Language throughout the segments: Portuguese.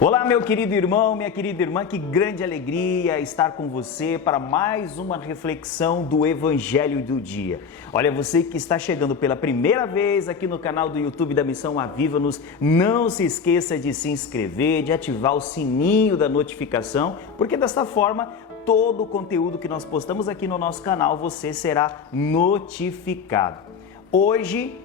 Olá, meu querido irmão, minha querida irmã, que grande alegria estar com você para mais uma reflexão do Evangelho do Dia. Olha, você que está chegando pela primeira vez aqui no canal do YouTube da Missão Aviva-nos, não se esqueça de se inscrever, de ativar o sininho da notificação, porque desta forma todo o conteúdo que nós postamos aqui no nosso canal você será notificado. Hoje,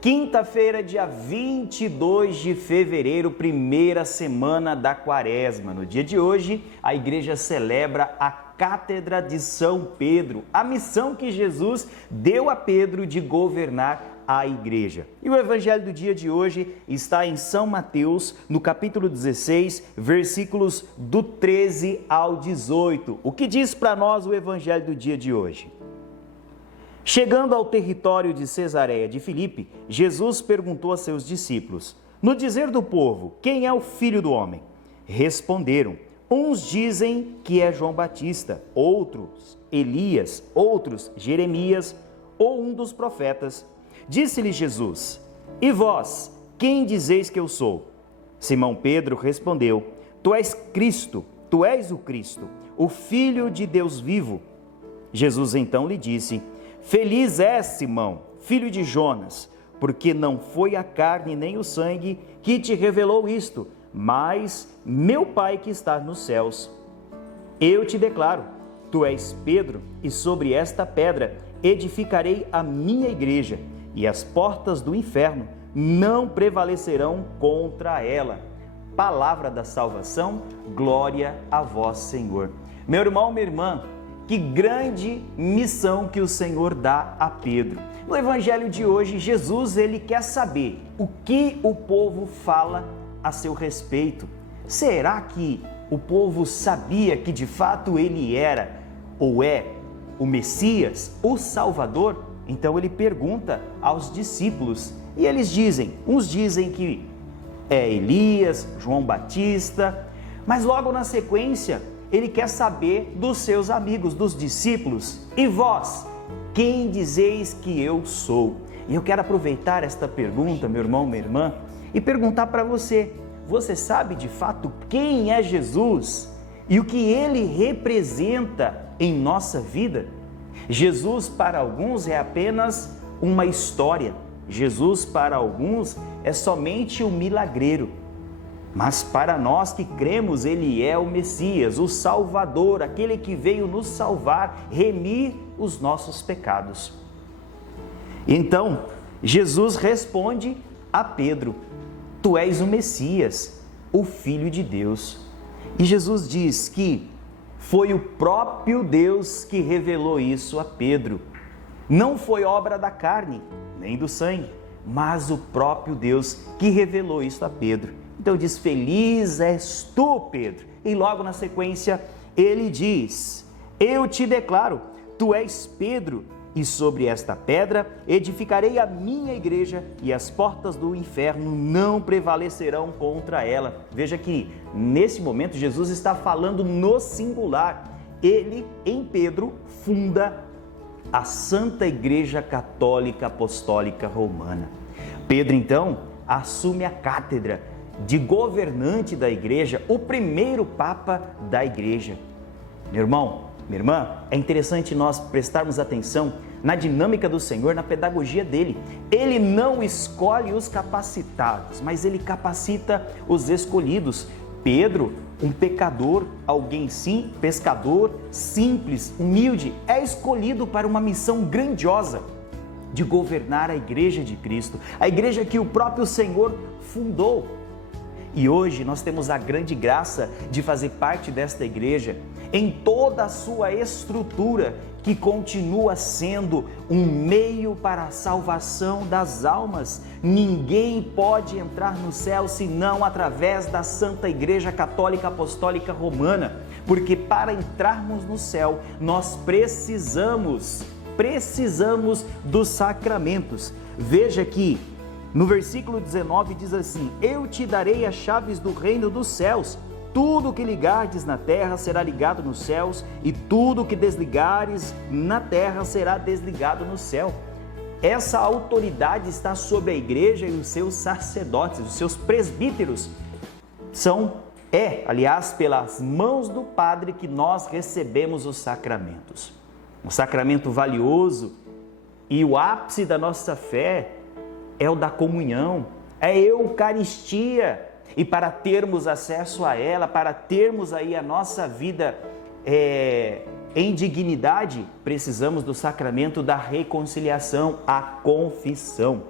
quinta-feira, dia 22 de fevereiro, primeira semana da Quaresma. No dia de hoje, a igreja celebra a Cátedra de São Pedro, a missão que Jesus deu a Pedro de governar a igreja. E o evangelho do dia de hoje está em São Mateus, no capítulo 16, versículos do 13 ao 18. O que diz para nós o evangelho do dia de hoje? Chegando ao território de Cesareia de Filipe, Jesus perguntou a seus discípulos: no dizer do povo, quem é o Filho do Homem? Responderam: uns dizem que é João Batista, outros Elias, outros Jeremias ou um dos profetas. Disse-lhe Jesus: e vós, quem dizeis que eu sou? Simão Pedro respondeu: tu és Cristo, tu és o Cristo, o Filho de Deus vivo. Jesus então lhe disse: feliz és, Simão, filho de Jonas, porque não foi a carne nem o sangue que te revelou isto, mas meu Pai que está nos céus. Eu te declaro, tu és Pedro, e sobre esta pedra edificarei a minha igreja, e as portas do inferno não prevalecerão contra ela. Palavra da salvação, glória a vós, Senhor. Meu irmão, minha irmã, que grande missão que o Senhor dá a Pedro. No evangelho de hoje, Jesus ele quer saber o que o povo fala a seu respeito. Será que o povo sabia que de fato ele era ou é o Messias, o Salvador? Então ele pergunta aos discípulos e eles dizem, uns dizem que é Elias, João Batista, mas logo na sequência ele quer saber dos seus amigos, dos discípulos. E vós, quem dizeis que eu sou? E eu quero aproveitar esta pergunta, meu irmão, minha irmã, e perguntar para você: você sabe de fato quem é Jesus e o que ele representa em nossa vida? Jesus para alguns é apenas uma história. Jesus para alguns é somente um milagreiro. Mas para nós que cremos, ele é o Messias, o Salvador, aquele que veio nos salvar, remir os nossos pecados. Então, Jesus responde a Pedro: tu és o Messias, o Filho de Deus. E Jesus diz que foi o próprio Deus que revelou isso a Pedro. Não foi obra da carne, nem do sangue, mas o próprio Deus que revelou isso a Pedro. Então diz: feliz és tu, Pedro. E logo na sequência ele diz: eu te declaro, tu és Pedro, e sobre esta pedra edificarei a minha igreja, e as portas do inferno não prevalecerão contra ela. Veja que nesse momento Jesus está falando no singular. Ele, em Pedro, funda a Santa Igreja Católica Apostólica Romana. Pedro então assume a cátedra de governante da igreja, o primeiro papa da igreja. Meu irmão, minha irmã, é interessante nós prestarmos atenção na dinâmica do Senhor, na pedagogia dele. Ele não escolhe os capacitados, mas ele capacita os escolhidos. Pedro, um pecador, alguém sim, pescador, simples, humilde, é escolhido para uma missão grandiosa de governar a igreja de Cristo, a igreja que o próprio Senhor fundou. E hoje nós temos a grande graça de fazer parte desta igreja em toda a sua estrutura, que continua sendo um meio para a salvação das almas. Ninguém pode entrar no céu senão através da Santa Igreja Católica Apostólica Romana, porque para entrarmos no céu nós precisamos dos sacramentos. Veja que no versículo 19 diz assim: eu te darei as chaves do reino dos céus. Tudo que ligardes na terra será ligado nos céus, e tudo que desligares na terra será desligado no céu. Essa autoridade está sobre a igreja e os seus sacerdotes, os seus presbíteros. São aliás, pelas mãos do Padre que nós recebemos os sacramentos. Um sacramento valioso e o ápice da nossa fé é o da comunhão, é a Eucaristia. E para termos acesso a ela, para termos aí a nossa vida em dignidade, precisamos do sacramento da reconciliação, a confissão.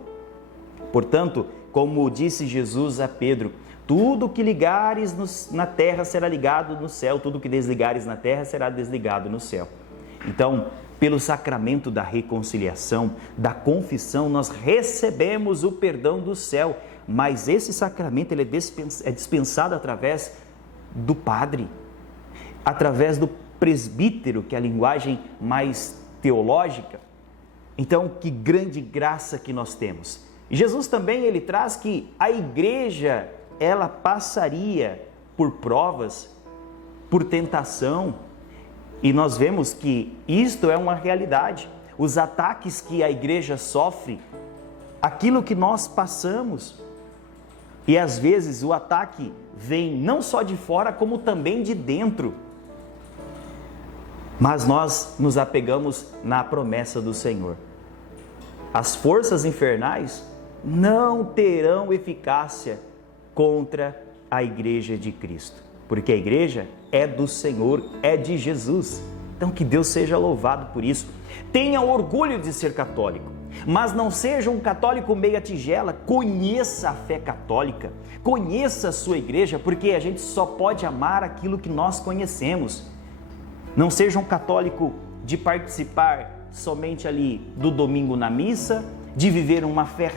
Portanto, como disse Jesus a Pedro, tudo que ligares na terra será ligado no céu, tudo que desligares na terra será desligado no céu. Então, pelo sacramento da reconciliação, da confissão, nós recebemos o perdão do céu, mas esse sacramento ele é dispensado através do padre, através do presbítero, que é a linguagem mais teológica. Então, que grande graça que nós temos. E Jesus também ele traz que a igreja ela passaria por provas, por tentação, e nós vemos que isto é uma realidade. Os ataques que a igreja sofre, aquilo que nós passamos, e às vezes o ataque vem não só de fora, como também de dentro. Mas nós nos apegamos na promessa do Senhor. As forças infernais não terão eficácia contra a igreja de Cristo, porque a igreja é do Senhor, é de Jesus. Então que Deus seja louvado por isso. Tenha orgulho de ser católico, mas não seja um católico meia tigela. Conheça a fé católica, conheça a sua igreja, porque a gente só pode amar aquilo que nós conhecemos. Não seja um católico de participar somente ali do domingo na missa, de viver uma fé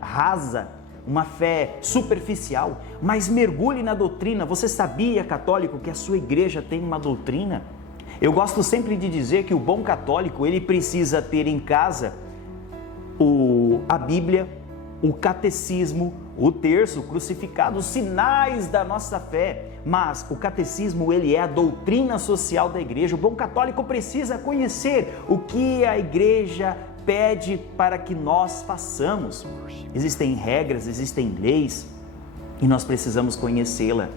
rasa, uma fé superficial, mas mergulhe na doutrina. Você sabia, católico, que a sua igreja tem uma doutrina? Eu gosto sempre de dizer que o bom católico, ele precisa ter em casa a Bíblia, o catecismo, o terço, o crucificado, os sinais da nossa fé. Mas o catecismo, ele é a doutrina social da igreja. O bom católico precisa conhecer o que a igreja pede para que nós façamos. Existem regras, existem leis e nós precisamos conhecê-la.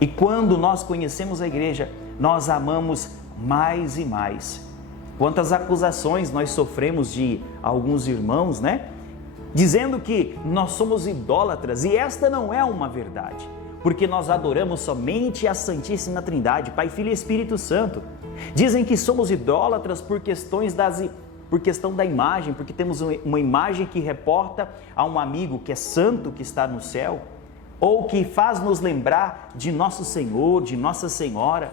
E quando nós conhecemos a igreja, nós amamos mais e mais. Quantas acusações nós sofremos de alguns irmãos, né? Dizendo que nós somos idólatras, e esta não é uma verdade, porque nós adoramos somente a Santíssima Trindade, Pai, Filho e Espírito Santo. Dizem que somos idólatras por questão da imagem, porque temos uma imagem que reporta a um amigo que é santo, que está no céu, ou que faz nos lembrar de Nosso Senhor, de Nossa Senhora.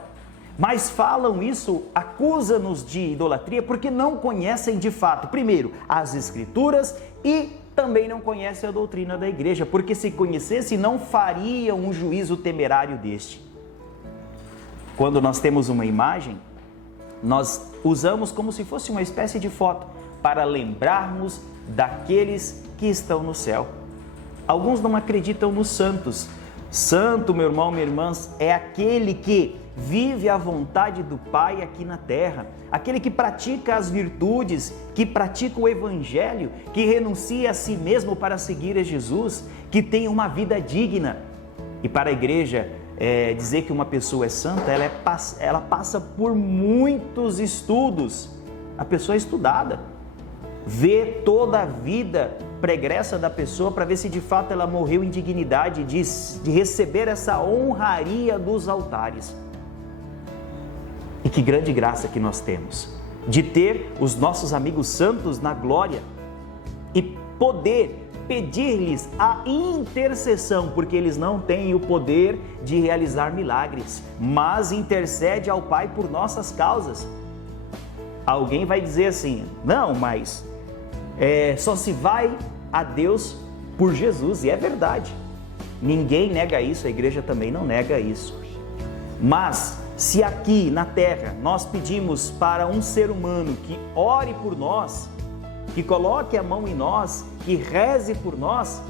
Mas falam isso, acusam-nos de idolatria, porque não conhecem de fato, primeiro, as Escrituras e também não conhecem a doutrina da igreja, porque se conhecessem não fariam um juízo temerário deste. Quando nós temos uma imagem, nós usamos como se fosse uma espécie de foto, para lembrarmos daqueles que estão no céu. Alguns não acreditam nos santos. Santo, meu irmão, minha irmã, é aquele que vive a vontade do Pai aqui na terra, aquele que pratica as virtudes, que pratica o Evangelho, que renuncia a si mesmo para seguir a Jesus, que tem uma vida digna. E para a igreja, dizer que uma pessoa é santa, ela passa por muitos estudos. A pessoa é estudada, vê toda a vida pregressa da pessoa para ver se de fato ela morreu em dignidade de receber essa honraria dos altares. E que grande graça que nós temos de ter os nossos amigos santos na glória e poder pedir-lhes a intercessão, porque eles não têm o poder de realizar milagres, mas intercede ao Pai por nossas causas. Alguém vai dizer assim, não, mas só se vai a Deus por Jesus, e é verdade. Ninguém nega isso, a igreja também não nega isso. Mas se aqui na terra nós pedimos para um ser humano que ore por nós, que coloque a mão em nós, que reze por nós,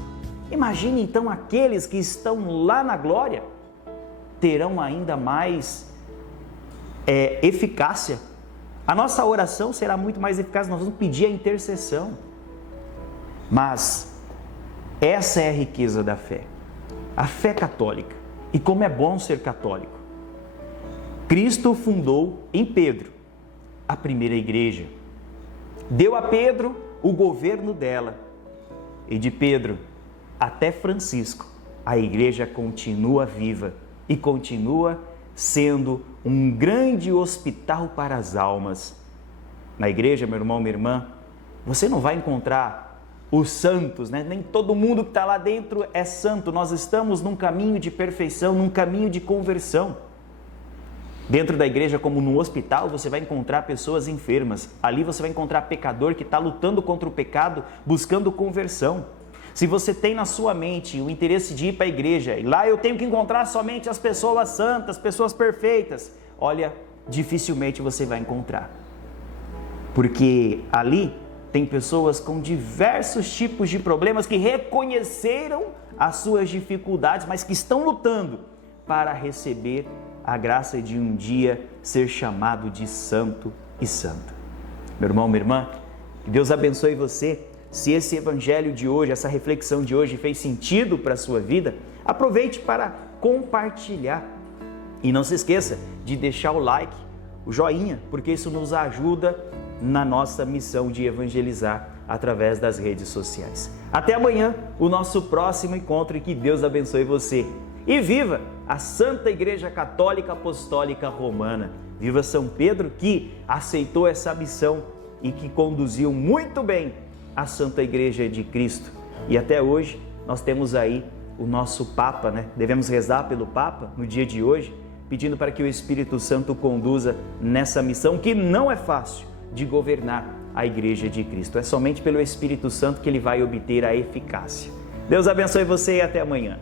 imagine então aqueles que estão lá na glória, terão ainda mais eficácia. A nossa oração será muito mais eficaz, nós vamos pedir a intercessão. Mas essa é a riqueza da fé, a fé católica. E como é bom ser católico. Cristo fundou em Pedro a primeira igreja. Deu a Pedro o governo dela. E de Pedro até Francisco, a igreja continua viva e continua sendo um grande hospital para as almas. Na igreja, meu irmão, minha irmã, você não vai encontrar os santos, né? Nem todo mundo que está lá dentro é santo. Nós estamos num caminho de perfeição, num caminho de conversão. Dentro da igreja, como no hospital, você vai encontrar pessoas enfermas. Ali você vai encontrar pecador que está lutando contra o pecado, buscando conversão. Se você tem na sua mente o interesse de ir para a igreja, e lá eu tenho que encontrar somente as pessoas santas, pessoas perfeitas, olha, dificilmente você vai encontrar. Porque ali tem pessoas com diversos tipos de problemas que reconheceram as suas dificuldades, mas que estão lutando para receber a graça de um dia ser chamado de santo e santa. Meu irmão, minha irmã, que Deus abençoe você. Se esse evangelho de hoje, essa reflexão de hoje fez sentido para a sua vida, aproveite para compartilhar. E não se esqueça de deixar o like, o joinha, porque isso nos ajuda na nossa missão de evangelizar através das redes sociais. Até amanhã, o nosso próximo encontro, e que Deus abençoe você. E viva a Santa Igreja Católica Apostólica Romana. Viva São Pedro, que aceitou essa missão e que conduziu muito bem a Santa Igreja de Cristo. E até hoje nós temos aí o nosso Papa, né? Devemos rezar pelo Papa no dia de hoje, pedindo para que o Espírito Santo conduza nessa missão que não é fácil de governar a Igreja de Cristo. É somente pelo Espírito Santo que ele vai obter a eficácia. Deus abençoe você e até amanhã.